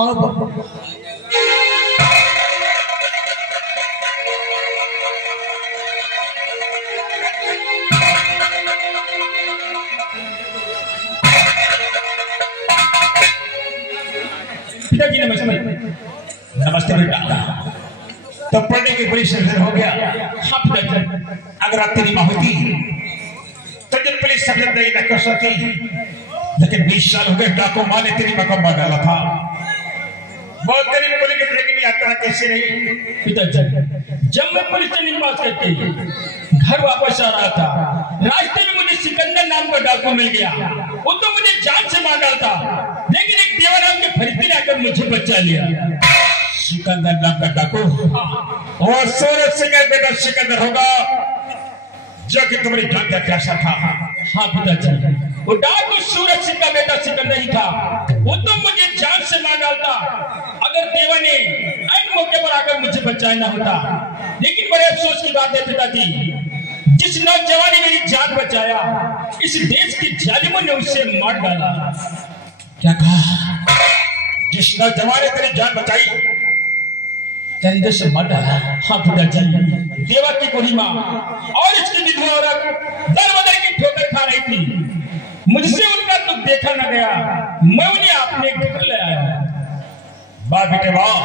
आओ बाबू। पिताजी नमस्ते। नमस्ते बेटा। तो पढ़ने की बड़ी सफर हो गया। हाँ पिताजी, अगर आप तेरी माँ होती तो जब पुलिस सफर नहीं न कर सकती, लेकिन 20 साल हो गए डाकू माँ ने तेरी माँ को मार डाला था। बहुत तेरी पुलिस की ब्रेकिंग यात्रा कैसे रही? पिताजी, जब मैं पुलिस ट्रेनिंग पास करके घर वापस आ रहा था, रास्ते में मुझे सिकंदर नाम का डाकू मिल गया। वो तो मुझे जान से मार डालता, लेकिन एक देवा नाम के फरिश्ते ने आकर मुझे बचा लिया। सिकंदर नाम का डाकू और सूरज सिंह का बेटा सिकंदर होगा, जो कि तुम्हारी जान का प्यासा था। हाँ पिताजी, वो डाकू सूरज सिंह का बेटा सिकंदर ही था। वो तो मुझे जान से मार डालता अगर देवा ने ऐन मौके पर आकर मुझे बचाया ना होता। लेकिन बड़े अफसोस की बात है पिताजी, जिस नौजवान ने मेरी जान बचाया, इस देश के जालिमों ने उसे मार डाला। क्या कहा? जिस नौजवान ने तेरी जान बचाई, तेरी देश से मार डाला? हाँ पिताजी, देवा की बूढ़ी माँ और इसकी विधवा औरत दर बदर की ठोकर खा रही थी। मुझसे उनका दुख देखा न गया, मैं उन्हें अपने घर ले आया। वाह बेटे वाह,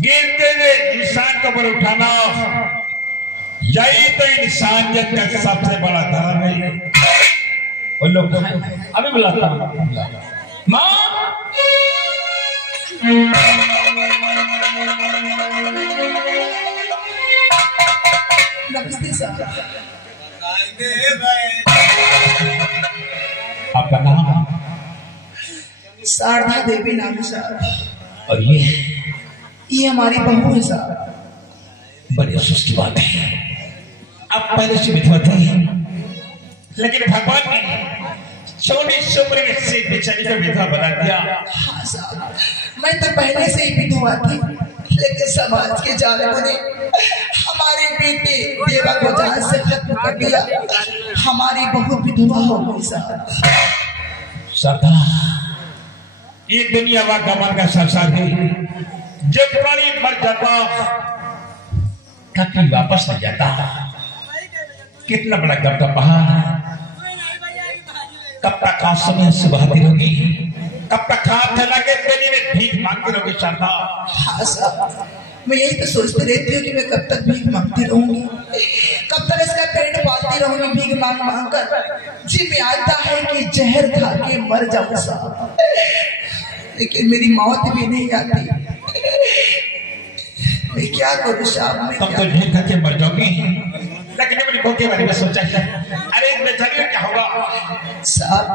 गिरते हुए इंसान को ऊपर उठाना, यही तो इंसानियत का सबसे बड़ा धर्म है। वो लोग अभी बुलाता हूँ। माँ, नमस्ते सर। आपका नाम? शारदा देवी नाम है सर। और ये हमारी बहू है सर। बड़ी अफसोस की बात है, आप पहले से विधवा थे, लेकिन भगवान ने छोटी सी उम्र में से बेचारी को विधवा बना दिया। हाँ साहब, मैं तो पहले से ही विधवा थी, लेकिन समाज के जालिमों ने हमारे बेटे देवा को जान से खत्म कर दिया। हमारी बहू विधवा हो गई साहब। सरदा, ये दुनिया व गमन का संसार है। जब प्राणी मर जाता, कभी वापस नहीं जाता। कितना बड़ा गम का पहाड़, कब तक आंसुओं से बहती रहोगी? कब तक हाथ लगे गली में भीख मांगती रहोगी सरदा? हाँ साहब, मैं यही तो सोचती रहती हूँ कि मैं कब तक भीख मांगती रहूंगी, कब तक इसका पेट पालती रहूंगी भीख मांग मांग कर। जी में आता है कि जहर खा के मर जाऊं साहब, लेकिन मेरी मौत भी नहीं आती। मैं क्या करूं साहब? तुम तो ढेर खा के मर जाओगी, लेकिन अपनी बहू के बारे में सोचा है? अरे बेचारी क्या होगा? साहब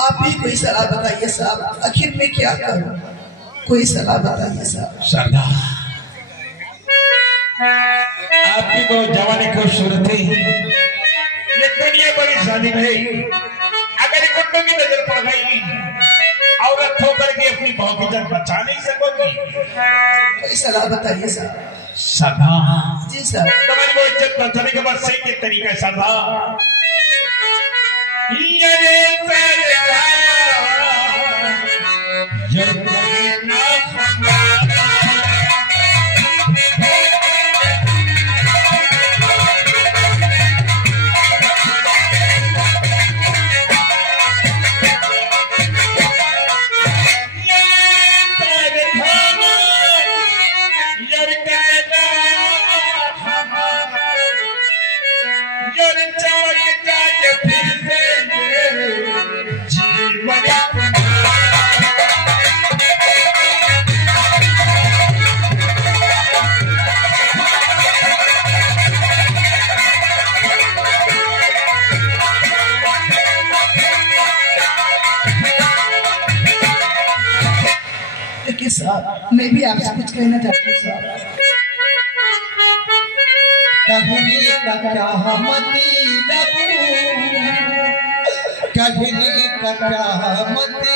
आप ही कोई सलाह बताइए साहब, आखिर मैं क्या करूं? कोई सलाह बताइए साहब। सरदा, आपकी तो जवानी खूबसूरत है, ये दुनिया बड़ी जालिम है। अगर गुंडों की नजर पड़ गई, औरत होकर के अपनी बहू की जान बचा नहीं सकोगी। कोई सलाह बताइए साहब। सरदा जी सर। तुम्हारी को इज्जत बचाने के बाद सही के तरीके सरदा, साहब मैं भी आपसे कुछ कहना चाहती हूँ साहब। कहने का क्या मतलब, कहने का क्या मतलब,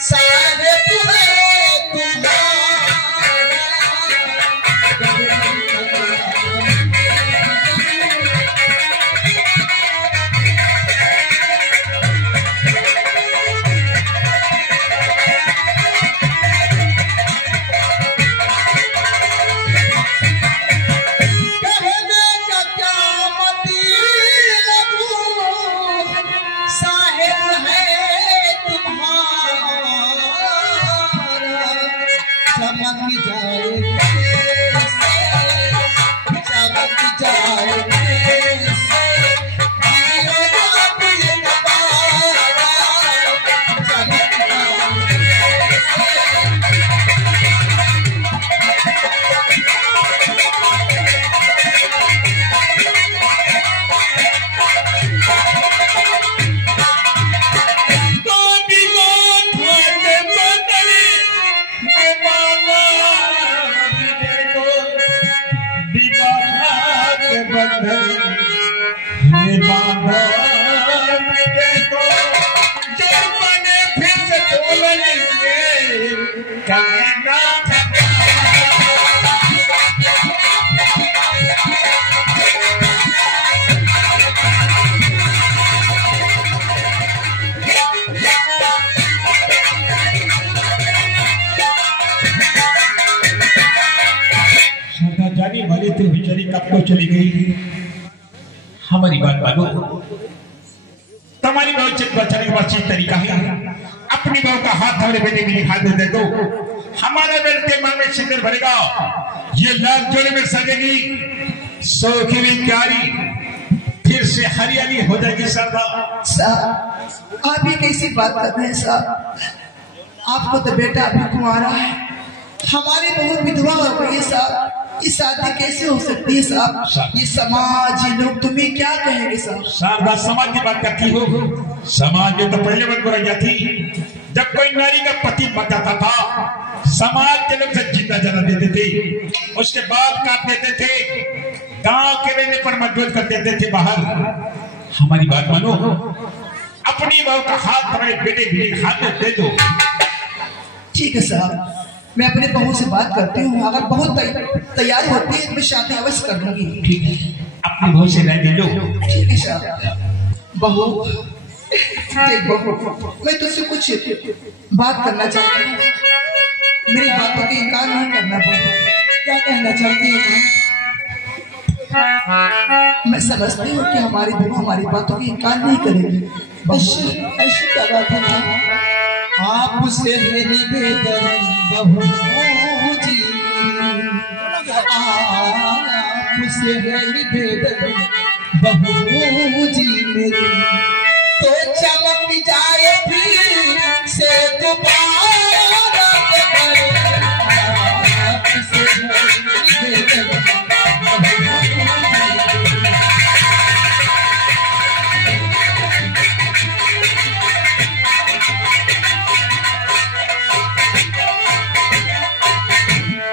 सारे तुम्हें हमारी बात मानो, तुम्हारी बहुत बचाने का अच्छी तरीका है, अपनी बहू का हाथ हमारे बेटे के लिए हाथ दे दो, हमारे बेटे मां में सिंदूर भरेगा, ये लाल जोड़े में सजेगी, सोखी में प्यारी, फिर से हरियाली हो जाएगी। साहब आप ये कैसी बात कर रहे हैं साहब? आपको तो बेटा अभी कुंवारा है, हमारी बहू विधवा हो गई है साहब, ये शादी कैसे हो सकती है साहब? ये समाज, ये लोग तुम्हें क्या कहेंगे साहब? शारदा समाज की बात करती हो, समाज में तो पहले बात बोला जाती, जब कोई नारी का पति मर जाता था, समाज के लोग से जिंदा जला देते थे, उसके बाल काट देते थे, गांव के रहने पर मजबूर कर देते थे बाहर। हमारी बात मानो, अपनी बहू का हाथ हमारे बेटे भी हाथ में दे दो। ठीक है साहब, मैं अपने बहू से बात करती हूँ, अगर बहू तैयार होती है तो मैं शादी अवश्य कर दूंगी। ठीक है, अपनी बहू से राय ले लो। ठीक है साहब। बहू देख बहू, मैं तुझसे कुछ बात करना चाहती हूँ, मेरी बातों की इनकार नहीं करना। बहू क्या कहना चाहती हूँ? मैं समझती हूँ कि हमारी बहू हमारी बातों की इनकार नहीं करेगी। ऐसी क्या बात है ना? आपसे है निवेदन बहू जी, आपसे है निवेदन बहू जी मेरी, तो चमक जाए फिर से दोबारा,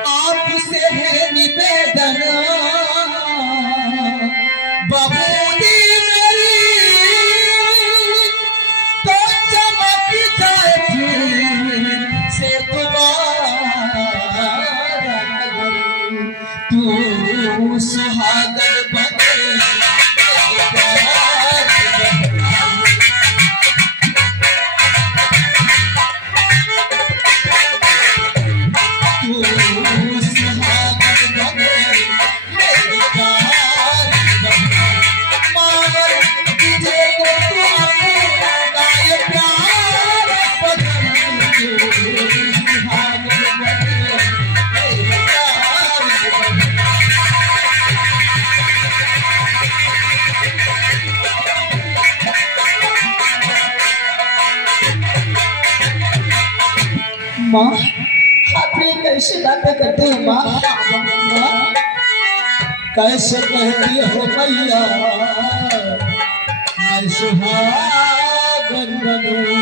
आपसे है निवेदन माँ, आप ये कैसे बातें करते हो माँ? कैसे कहती हो मैया मैं सुहागन बनूं,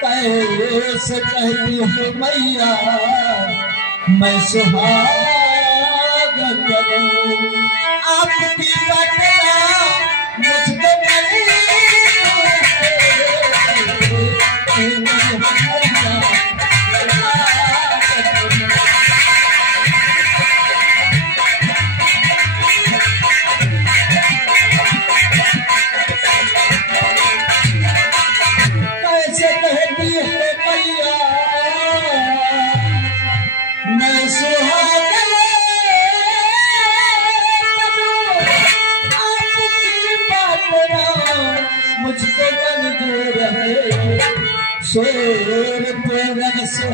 कैसे कहती हो मैया मैं सुहागन बनूं, आपकी पटना मुझको शेर पूरन से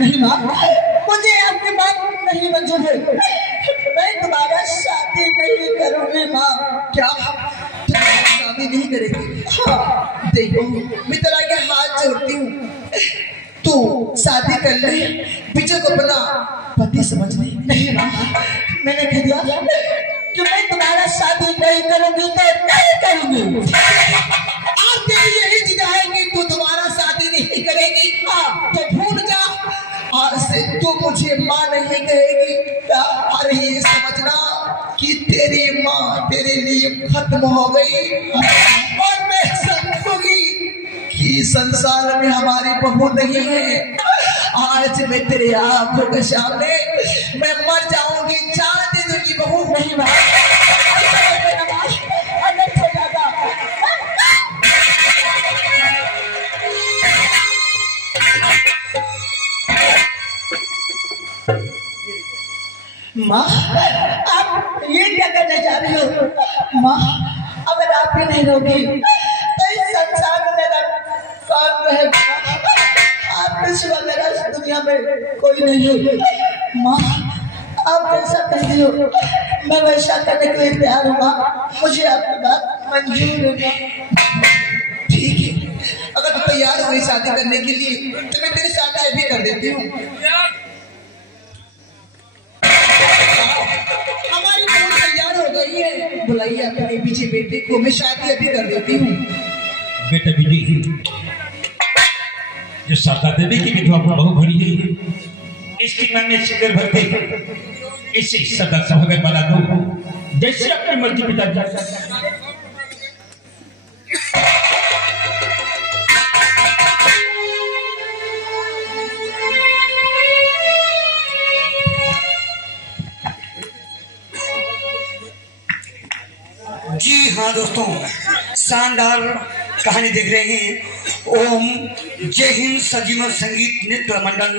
नहीं माँ, मुझे आपकी बात नहीं मंजूर है, मैं तुम्हारा शादी नहीं करूँगी माँ। क्या शादी नहीं करेगी? हाँ देखो, मैं तेरा के हाथ जोड़ती हूँ, तू शादी कर ले, विजय को अपना पति समझ ले। नहीं माँ, मैंने कह दिया कि मैं तुम्हारा शादी नहीं करूँगी तो नहीं करूँगी। आप यही चीज है कि तू तुम्हारा शादी नहीं करेगी, हाँ तो भूल जा, आज से तू मुझे माँ नहीं कहेगी। अरे ये समझना कि तेरी माँ तेरे लिए खत्म हो गई और मैं समझूंगी कि संसार में हमारी बहू नहीं है। आज मैं तेरे आंखों के सामने मैं मर जाऊंगी, जान दे दूंगी बहू नहीं माँ। माँ आप ये क्या करना चाह रही हो? माँ अगर आप ही नहीं रहोगी तो इस संसार में मेरा कौन रहेगा? आपके सिवा मेरा इस दुनिया में कोई नहीं है। माँ आप जैसा कहती हो मैं वैसा करने के लिए तैयार हूँ। माँ मुझे आपकी बात मंजूर है। ठीक है, अगर तू तैयार हुई शादी करने के लिए तो मैं तेरी शादी भी कर देती हूँ। हमारी बहू तैयार हो गई है, बुलाइए अपने पीछे बेटे को, मैं शादी अभी कर देती हूँ। बेटा बीजी जो शारदा देवी की विधवा बहू भरी है, इसकी मन में सिंदूर भर के इसे सदा सुहागन बना दो जैसे अपनी मर्जी पिता। जी हाँ दोस्तों, शानदार कहानी देख रहे हैं। ओम जय हिंद सजीवन संगीत नृत्य मंडल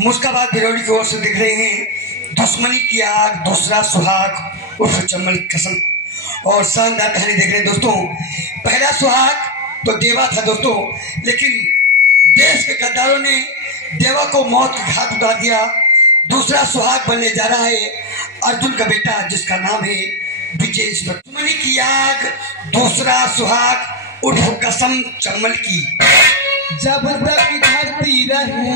मुस्काबाद भिरौली की ओर से देख रहे हैं दुश्मनी की आग दूसरा सुहाग उर्फ चम्मल की कसम। और शानदार कहानी देख रहे हैं दोस्तों। पहला सुहाग तो देवा था दोस्तों, लेकिन देश के गद्दारों ने देवा को मौत के घाट उतार दिया। दूसरा सुहाग बनने जा रहा है अर्जुन का बेटा जिसका नाम है विजय। दुश्मनी की आग दूसरा सुहाग उर्फ कसम चम्मल की। जब तक धरती रहे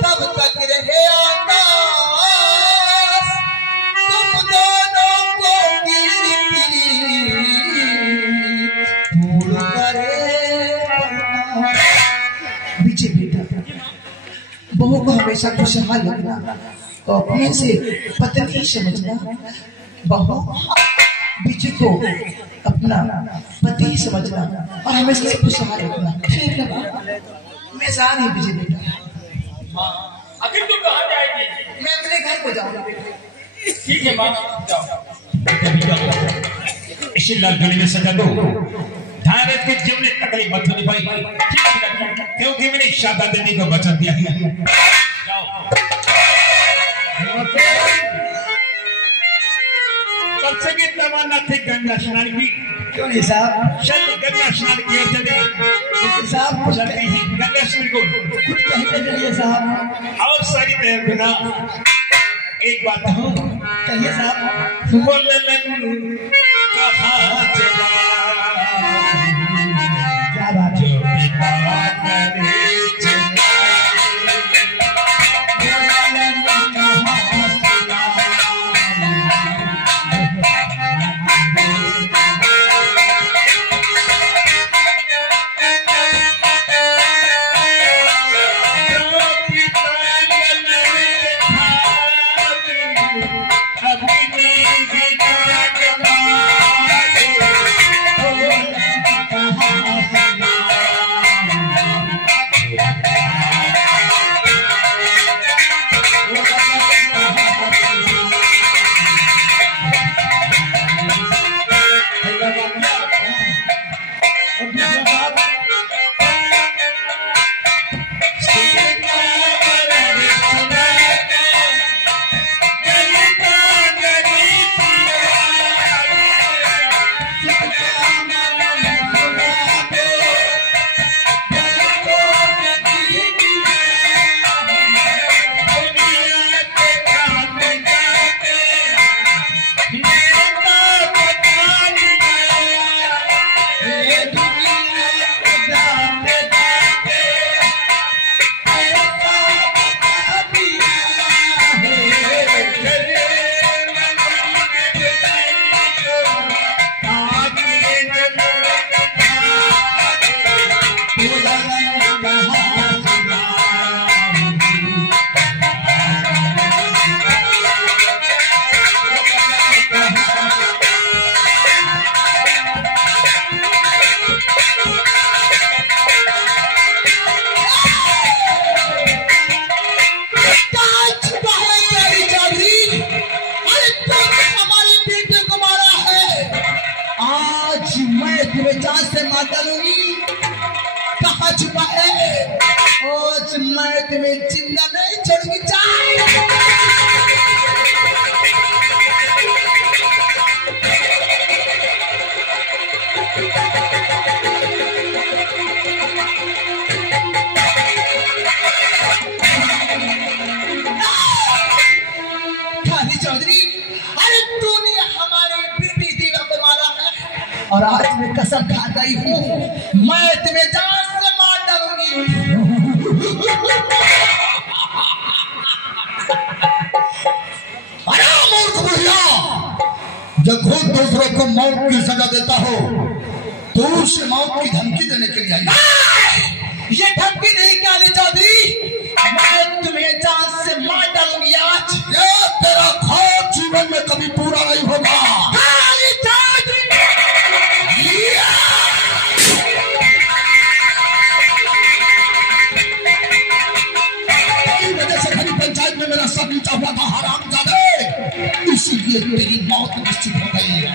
तब तक रहे आकाश, तुम दोनों को पूर्ण करे। विजय बेटा बहू को हमेशा खुशहाल रखना तो अपने से पत्नी समझना, बहू विजय को अपना पति समझना और हमेशा से खुशहाल रखना। ठीक है मैं जा रही विजय बेटा। आखिर तू कहाँ जाएगी? मैं अपने घर को जाऊंगी। ठीक है माँ जाओ। इसी लाल गली में सजा दो, भारत के जीवन में तकलीफ मत होनी पाई, क्योंकि मैंने शारदा देवी को वचन दिया है। कल से भी तमन्ना थी गंगा स्नान की। क्यों नहीं साहब? चल गंगा स्नान की ओर चले साहब चलते ही गंगा स्नान को कुछ कहते चलिए साहब। और सारी तैयार बिना एक बात हो कहिए साहब। बोलन कहाँ चला क्या बात जो पिता करे चला। आज मैं कसम खा गई हूँ, मैं तुम्हें जान से मार डालूंगी। अरे मूर्ख बुढ़िया, जब खुद दूसरों को मौत की सजा देता हो तो उसे मौत की धमकी देने के लिए आई। ये धमकी नहीं काली चौधरी, मैं तुम्हें जान से मार डालूंगी आज। ये तेरा ख्वाब जीवन में कभी पूरा नहीं होगा। काली चौधरी वजह से खड़ी पंचायत में मेरा सब नीचा हुआ था हरामजादे, इसलिए तेरी मौत निश्चित हो गई है।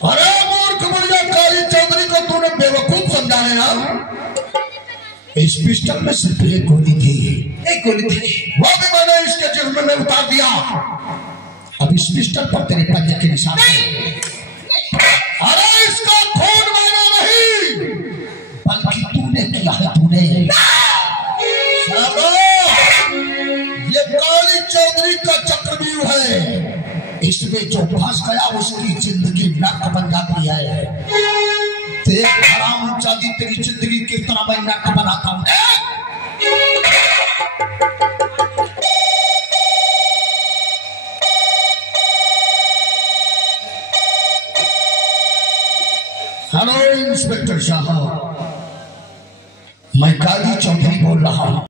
अरे मूर्ख बुढ़िया काली चौधरी को तूने बेवकूफ समझा है ना? इस पिस्टल में सिर्फ एक गोली थी, एक गोली थी, वो भी मैंने इसके जिस्म में उतार दिया। अब इस पिस्टल पर तेरे पंजे के निशान है। अरे इसका खून मैंने नहीं बल्कि तूने किया है। तूने ये काली चौधरी का चक्रव्यूह है, इसमें जो फंस गया उसकी जिंदगी नर्क बन जाती है। देख हरामजादी, तेरी जिंदगी किस तरह मैं नर्क बनाता हूं। हेलो इंस्पेक्टर साहब, मैं काली चौधरी बोल रहा हूं।